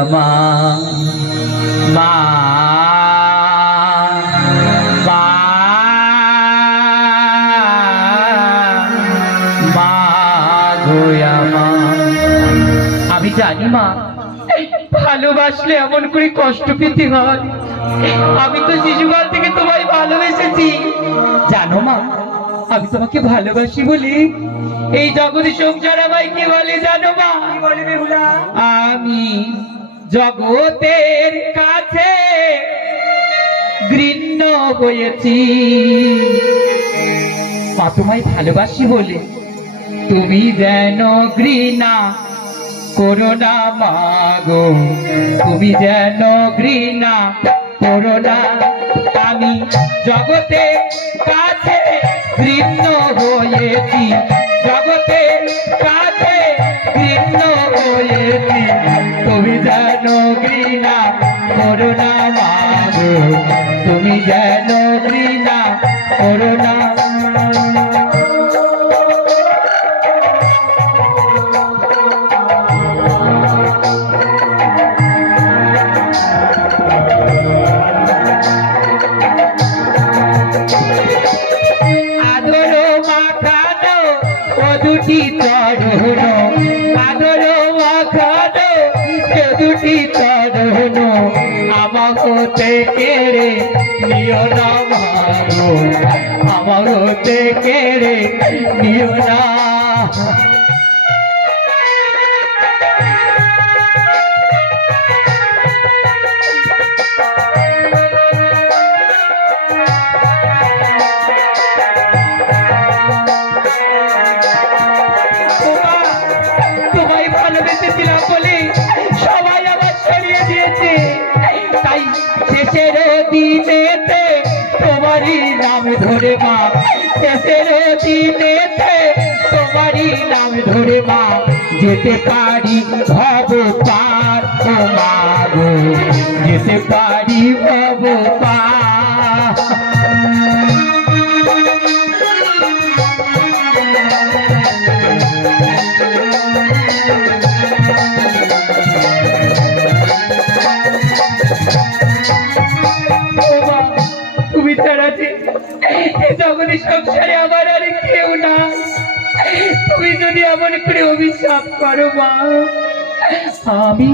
আমার মা মা মা গো আমার। আমি জানি মা, ভালোবাসলে এমন করে কষ্ট পেতে হয়। আমি তো শিশুকাল থেকে তোমায় ভালোবেসেছি। জানো মা, আমি তোমাকে ভালোবাসি বলে এই জগতের সংসার আমায় কি বলে জানো মা? আমি জগতের কাছে ঘৃণ্য হয়েছি। মা তোমায় ভালোবাসি বলে তুমি যেন ঘৃণা করো না মা গো, তুমি যেন ঘৃণা করো না। আমি জগতের কাছে ঘৃণ্য হয়েছি, জগতের কাছে ঘৃণ্য হয়েছি। তুমি যেন ঘৃণা করো না মা গো, তুমি যেন ঘৃণা করো না। দুটি চরণ আদর মাখানো, দুটি চরণ আমার হতে কেড়ে নিও না মাগো, আমার হতে কেড়ে নিও না। বলে সবাই আমার সরিয়ে দিয়েছে, তাই শেষের দিনেতে তোমারই নাম ধরে মা, শেষের দিনেতে তোমারই নাম ধরে মা যেতে পারি ভব পার। ও মা গো, যেতে পারি ভব পার। তুমি ছাড়া যে জগতের সংসারে আমার আর কেউ না। তুমি যদি এমন করে অভিশাপ করো মা, আমি